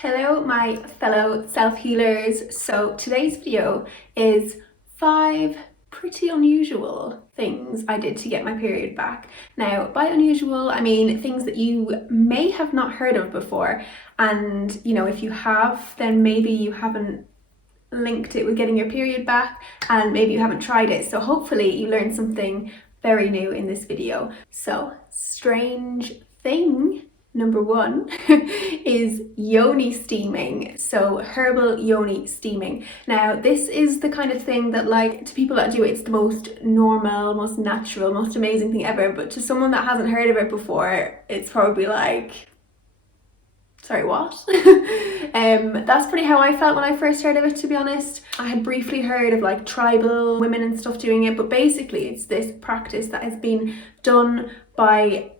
Hello my fellow self-healers. So today's video is 5 pretty unusual things I did to get my period back. Now by unusual I mean things that you may have not heard of before, and if you have, then maybe you haven't linked it with getting your period back and maybe you haven't tried it. So hopefully you learned something very new in this video. So strange thing number 1 is yoni steaming. So herbal yoni steaming. Now this is the kind of thing that, like, to people that do it, it's the most normal, most natural, most amazing thing ever, but to someone that hasn't heard of it before, it's probably like, sorry, what? That's pretty how I felt when I first heard of it, to be honest. I had briefly heard of like tribal women and stuff doing it, but basically it's this practice that has been done by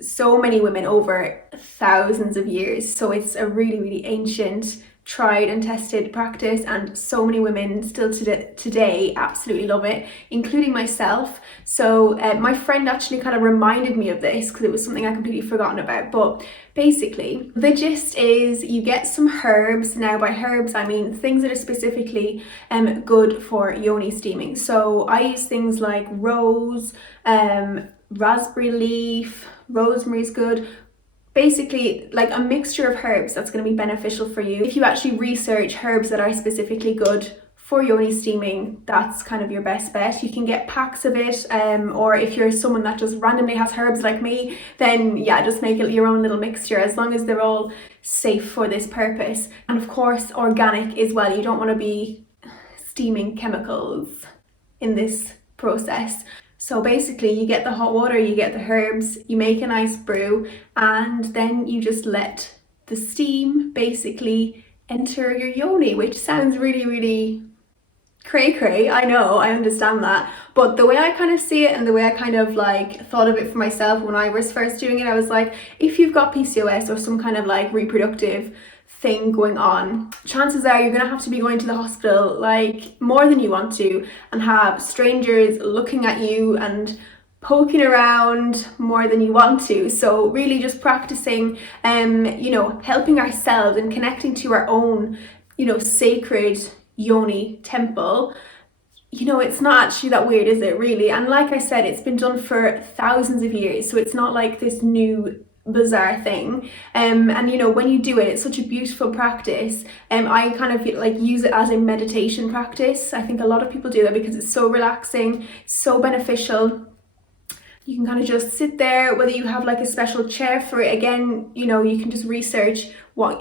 so many women over thousands of years. So it's a really ancient, tried and tested practice, and so many women still today absolutely love it, including myself. So my friend actually kind of reminded me of this because it was something I completely forgotten about. But basically the gist is you get some herbs. Now by herbs I mean things that are specifically good for yoni steaming. So I use things like rose, raspberry leaf, rosemary's good. Basically like a mixture of herbs that's going to be beneficial for you. If you actually research herbs that are specifically good for yoni steaming, that's kind of your best bet. You can get packs of it, or if you're someone that just randomly has herbs like me, then yeah, just make it your own little mixture, as long as they're all safe for this purpose. And of course organic as well. You don't want to be steaming chemicals in this process. So basically you get the hot water, you get the herbs, you make a nice brew, and then you just let the steam basically enter your yoni, which sounds really cray, I know, I understand that, but the way I kind of see it and the way I kind of like thought of it for myself when I was first doing it, I was like, if you've got PCOS or some kind of like reproductive thing going on, chances are you're gonna have to be going to the hospital like more than you want to, and have strangers looking at you and poking around more than you want to. So really just practicing helping ourselves and connecting to our own sacred Yoni Temple. It's not actually that weird, is it, really? And like I said, it's been done for thousands of years, so it's not like this new bizarre thing. And when you do it, it's such a beautiful practice. I kind of like use it as a meditation practice. I think a lot of people do that because it's so relaxing, so beneficial. You can kind of just sit there, whether you have like a special chair for it. Again, you can just research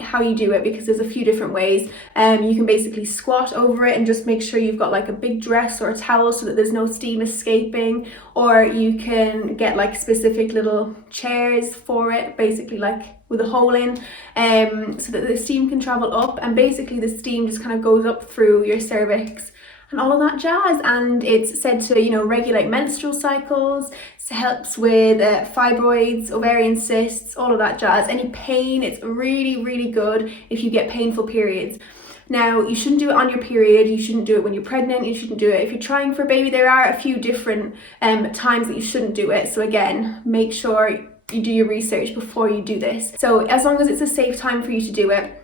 how you do it, because there's a few different ways. You can basically squat over it and just make sure you've got like a big dress or a towel so that there's no steam escaping, or you can get like specific little chairs for it, basically like with a hole in, so that the steam can travel up, and basically the steam just kind of goes up through your cervix and all of that jazz. And it's said to regulate menstrual cycles. It helps with fibroids, ovarian cysts, all of that jazz. Any pain, it's really good if you get painful periods. Now you shouldn't do it on your period, you shouldn't do it when you're pregnant, you shouldn't do it if you're trying for a baby. There are a few different times that you shouldn't do it, so again, make sure you do your research before you do this. So as long as it's a safe time for you to do it,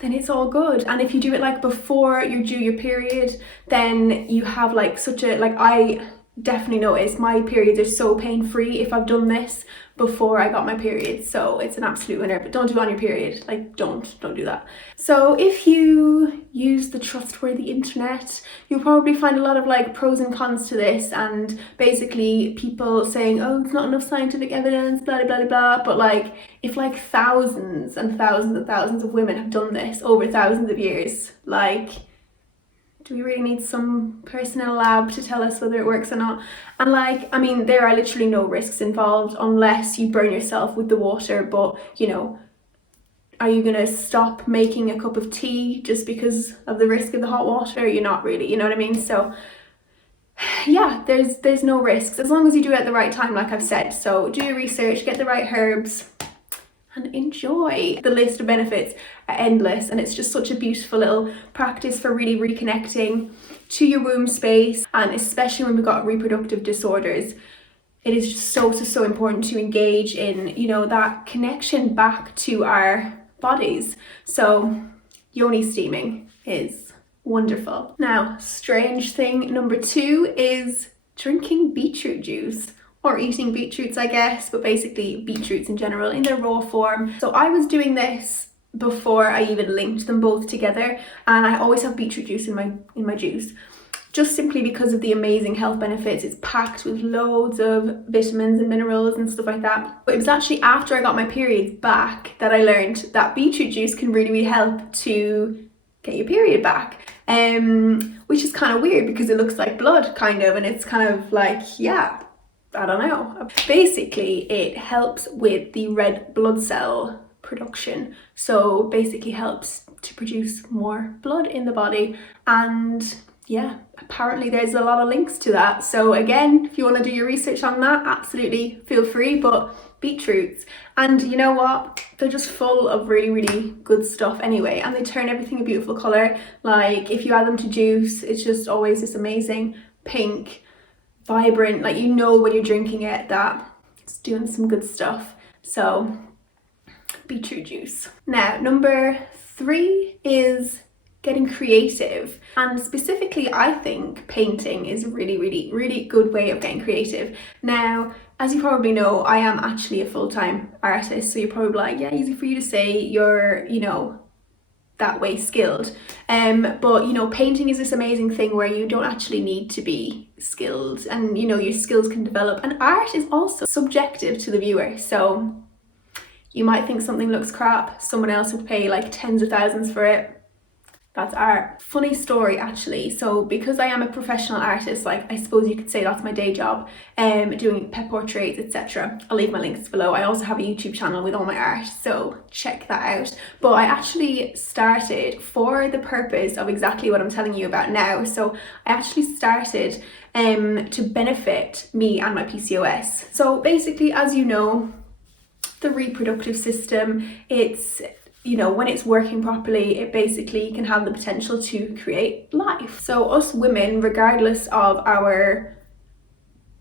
then it's all good. And if you do it like before you're due your period, then you have like I definitely notice my periods are so pain-free if I've done this before I got my period. So it's an absolute winner, but don't do it on your period. Like don't do that. So if you use the trustworthy internet, you'll probably find a lot of like pros and cons to this, and basically people saying, oh, it's not enough scientific evidence, blah blah. But like, if like thousands and thousands of women have done this over thousands of years, like, do we really need some person in a lab to tell us whether it works or not? And like, I mean, there are literally no risks involved unless you burn yourself with the water. But are you gonna stop making a cup of tea just because of the risk of the hot water? You're not really, you know what I mean? So yeah, there's no risks as long as you do it at the right time, like I've said. So do your research, get the right herbs, and enjoy. The list of benefits are endless, and it's just such a beautiful little practice for really reconnecting to your womb space. And especially when we've got reproductive disorders, it is just so important to engage in that connection back to our bodies. So yoni steaming is wonderful. Now, strange thing number 2 is drinking beetroot juice, or eating beetroots, I guess, but basically beetroots in general in their raw form. So I was doing this before I even linked them both together, and I always have beetroot juice in my juice, just simply because of the amazing health benefits. It's packed with loads of vitamins and minerals and stuff like that. But it was actually after I got my periods back that I learned that beetroot juice can really help to get your period back, which is kind of weird because it looks like blood kind of, and it's kind of like, yeah, I don't know. Basically, it helps with the red blood cell production. So basically helps to produce more blood in the body. And yeah, apparently there's a lot of links to that. So again, if you want to do your research on that, absolutely feel free. But beetroots, and you know what? They're just full of really, really good stuff anyway. And they turn everything a beautiful color. Like if you add them to juice, it's just always this amazing pink, vibrant, like you know when you're drinking it that it's doing some good stuff. So beetroot juice. Now, number 3 is getting creative, and specifically I think painting is a really, really, really good way of getting creative. Now, as you probably know, I am actually a full-time artist, so you're probably like, yeah, easy for you to say, you're, you know, that way skilled, but you know, painting is this amazing thing where you don't actually need to be skilled, and you know, your skills can develop. And art is also subjective to the viewer, so you might think something looks crap, someone else would pay like tens of thousands for it. That's art. Funny story actually. So because I am a professional artist, like I suppose you could say that's my day job, doing pet portraits, etc. I'll leave my links below. I also have a YouTube channel with all my art, so check that out. But I actually started for the purpose of exactly what I'm telling you about now. So I actually started to benefit me and my PCOS. So basically, as you know, the reproductive system, it's, you know, when it's working properly, it basically can have the potential to create life. So us women, regardless of our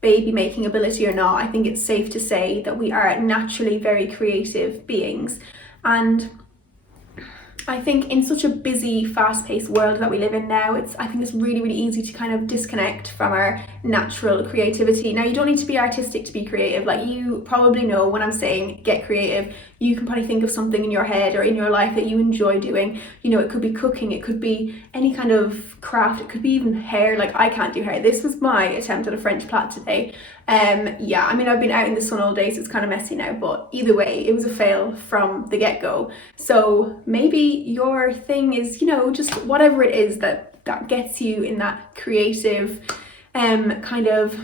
baby making ability or not, I think it's safe to say that we are naturally very creative beings. And I think in such a busy, fast-paced world that we live in now, I think it's really, really easy to kind of disconnect from our natural creativity. Now, you don't need to be artistic to be creative. Like, you probably know when I'm saying get creative, you can probably think of something in your head or in your life that you enjoy doing. You know, it could be cooking, it could be any kind of craft, it could be even hair. Like, I can't do hair. This was my attempt at a French plait today. Yeah, I mean, I've been out in the sun all day, so it's kind of messy now, but either way, it was a fail from the get-go. So maybe your thing is, you know, just whatever it is that gets you in that creative kind of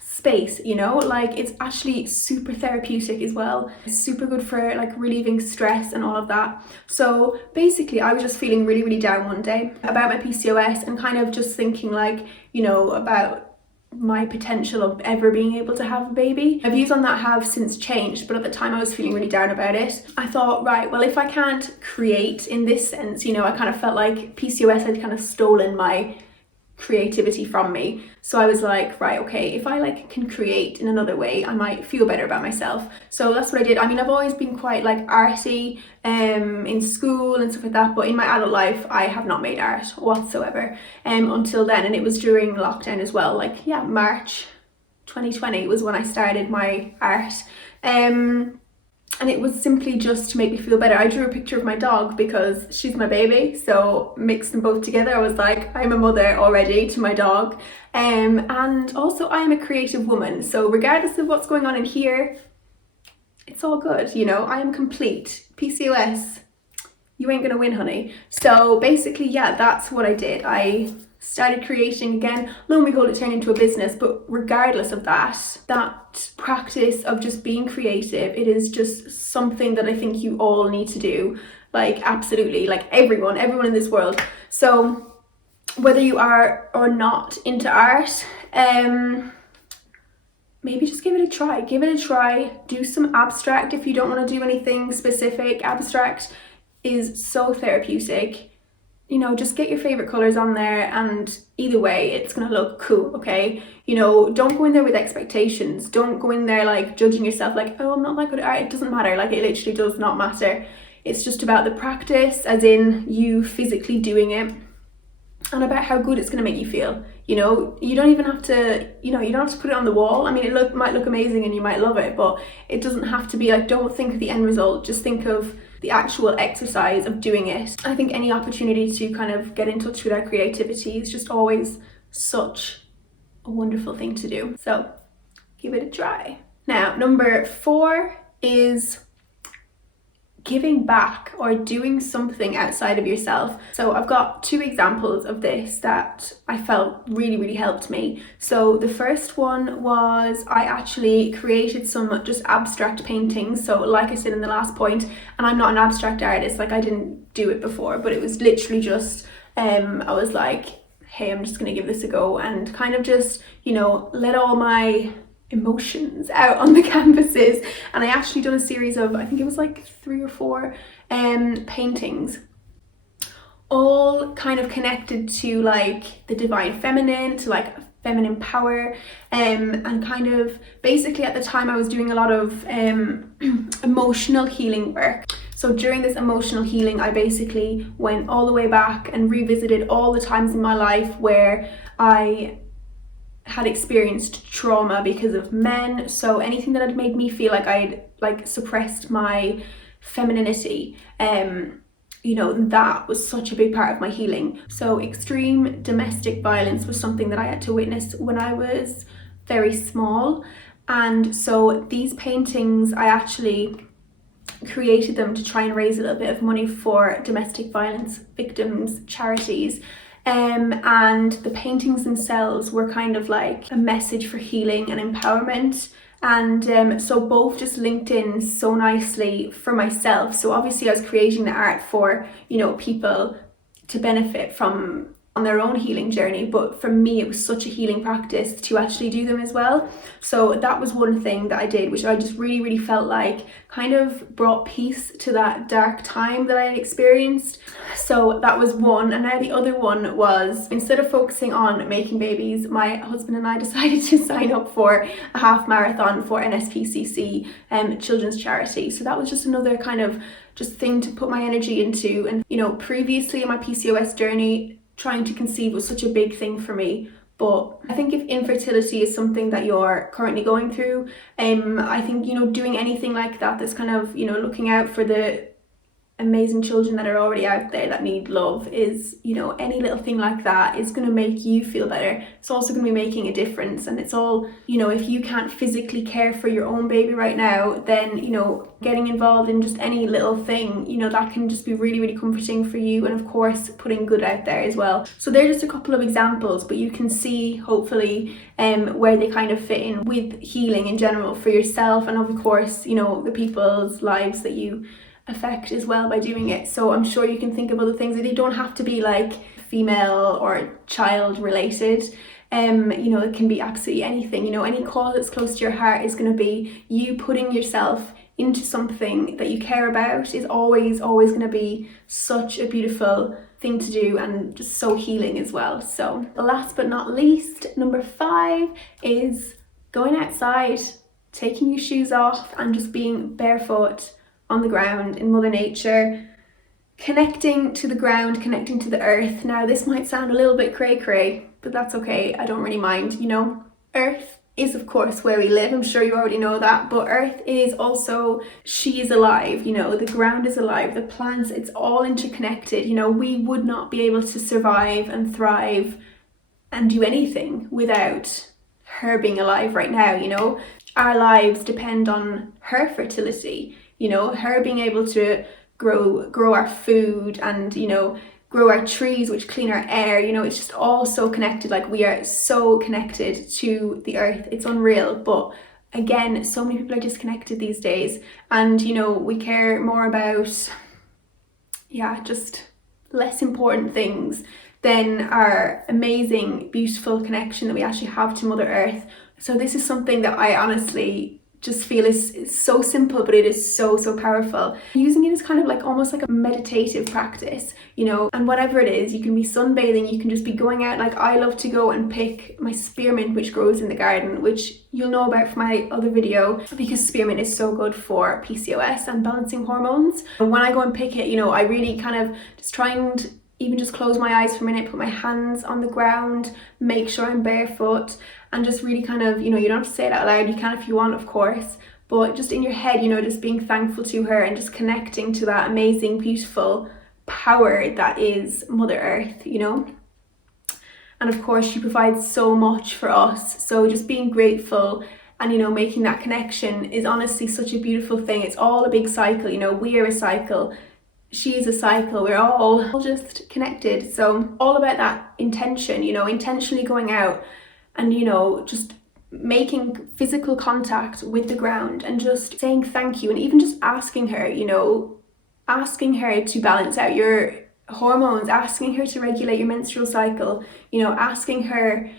space, you know, like it's actually super therapeutic as well. It's super good for like relieving stress and all of that. So basically I was just feeling really, really down one day about my PCOS and kind of just thinking like, you know, about my potential of ever being able to have a baby. My views on that have since changed, but at the time I was feeling really down about it. I thought, right, well, if I can't create in this sense, you know, I kind of felt like PCOS had kind of stolen my creativity from me. So I was like, right, okay, if I like can create in another way, I might feel better about myself. So that's what I did. I mean, I've always been quite like arty in school and stuff like that, but in my adult life I have not made art whatsoever until then. And it was during lockdown as well, like yeah, March 2020 was when I started my art, and it was simply just to make me feel better. I drew a picture of my dog because she's my baby, so mixed them both together. I was like, I'm a mother already to my dog, and also I am a creative woman, so regardless of what's going on in here, it's all good, you know. I am complete. PCOS, you ain't gonna win, honey. So basically, yeah, that's what I did. I started creating again. Lo and behold, it turned into a business. But regardless of that practice of just being creative, it is just something that I think you all need to do. Like absolutely, like everyone in this world. So whether you are or not into art, maybe just give it a try. Give it a try. Do some abstract if you don't want to do anything specific. Abstract is so therapeutic. You know, just get your favorite colors on there, and either way it's gonna look cool, okay? You know, don't go in there with expectations. Don't go in there like judging yourself like, oh, I'm not that good at art. It doesn't matter. Like, it literally does not matter. It's just about the practice, as in you physically doing it, and about how good it's going to make you feel. You know, you don't even have to, you don't have to put it on the wall. I mean, it might look amazing and you might love it, but it doesn't have to be like, don't think of the end result, just think of the actual exercise of doing it. I think any opportunity to kind of get in touch with our creativity is just always such a wonderful thing to do. So give it a try. Now, number 4 is giving back or doing something outside of yourself. So I've got 2 examples of this that I felt really helped me. So the first one was I actually created some just abstract paintings. So like I said in the last point, and I'm not an abstract artist, like I didn't do it before, but it was literally just I was like, hey, I'm just gonna give this a go and kind of just, let all my emotions out on the canvases. And I actually done a series of, I think it was like 3 or 4 paintings, all kind of connected to like the divine feminine, to like feminine power, and kind of basically at the time I was doing a lot of emotional healing work. So during this emotional healing, I basically went all the way back and revisited all the times in my life where I had experienced trauma because of men. So anything that had made me feel like I'd like suppressed my femininity, that was such a big part of my healing. So extreme domestic violence was something that I had to witness when I was very small. And so these paintings, I actually created them to try and raise a little bit of money for domestic violence victims charities. And the paintings themselves were kind of like a message for healing and empowerment. And so both just linked in so nicely for myself. So obviously I was creating the art for, people to benefit from on their own healing journey, but for me it was such a healing practice to actually do them as well. So that was one thing that I did, which I just really felt like kind of brought peace to that dark time that I had experienced. So that was one. And now the other one was, instead of focusing on making babies, my husband and I decided to sign up for a half marathon for NSPCC, children's charity. So that was just another kind of just thing to put my energy into. And previously in my PCOS journey, trying to conceive was such a big thing for me. But I think if infertility is something that you're currently going through, I think, doing anything like that that's kind of, looking out for the amazing children that are already out there that need love is, any little thing like that is going to make you feel better. It's also going to be making a difference. And it's all, if you can't physically care for your own baby right now, then, getting involved in just any little thing, that can just be really comforting for you. And of course, putting good out there as well. So they're just a couple of examples, but you can see hopefully where they kind of fit in with healing in general for yourself. And of course, the people's lives that you affect as well by doing it. So I'm sure you can think of other things. They don't have to be like female or child related. It can be absolutely anything. Any cause that's close to your heart is going to be you putting yourself into something that you care about is always going to be such a beautiful thing to do and just so healing as well. So last but not least, number 5 is going outside, taking your shoes off and just being barefoot on the ground in Mother Nature, connecting to the ground, connecting to the earth. Now this might sound a little bit cray, but that's okay. I don't really mind. Earth is of course where we live. I'm sure you already know that, but earth is also, she is alive. The ground is alive, the plants, it's all interconnected. We would not be able to survive and thrive and do anything without her being alive right now. Our lives depend on her fertility, her being able to grow our food and, grow our trees, which clean our air. It's just all so connected. Like, we are so connected to the earth. It's unreal. But again, so many people are disconnected these days. And, we care more about, just less important things than our amazing, beautiful connection that we actually have to Mother Earth. So this is something that I honestly just feel is so simple, but it is so powerful. Using it as kind of like almost like a meditative practice, you know, and whatever it is, you can be sunbathing, you can just be going out. Like I love to go and pick my spearmint, which grows in the garden, which you'll know about from my other video, because spearmint is so good for PCOS and balancing hormones. And when I go and pick it, you know, I really kind of just try and even just close my eyes for a minute, put my hands on the ground, make sure I'm barefoot, and just really kind of, you know, you don't have to say it out loud, you can if you want, of course, but just in your head, you know, just being thankful to her and just connecting to that amazing, beautiful power that is Mother Earth, you know. And of course, she provides so much for us, so just being grateful and, you know, making that connection is honestly such a beautiful thing. It's all a big cycle, you know, we are a cycle, she's a cycle, we're all just connected. So all about that intention, you know, intentionally going out and, you know, just making physical contact with the ground and just saying thank you, and even just asking her, you know, asking her to balance out your hormones, asking her to regulate your menstrual cycle, you know, asking her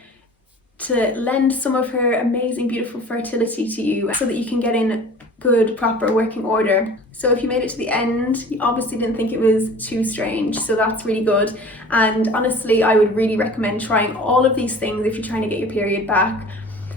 to lend some of her amazing, beautiful fertility to you so that you can get in good, proper working order. So if you made it to the end, you obviously didn't think it was too strange, so that's really good. And honestly, I would really recommend trying all of these things if you're trying to get your period back.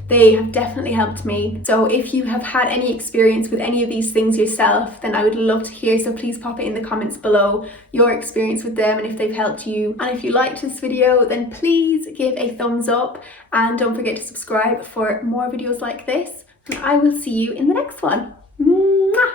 They have definitely helped me. So if you have had any experience with any of these things yourself, then I would love to hear. So please pop it in the comments below, your experience with them and if they've helped you. And if you liked this video, then please give a thumbs up and don't forget to subscribe for more videos like this. And I will see you in the next one. Mwah!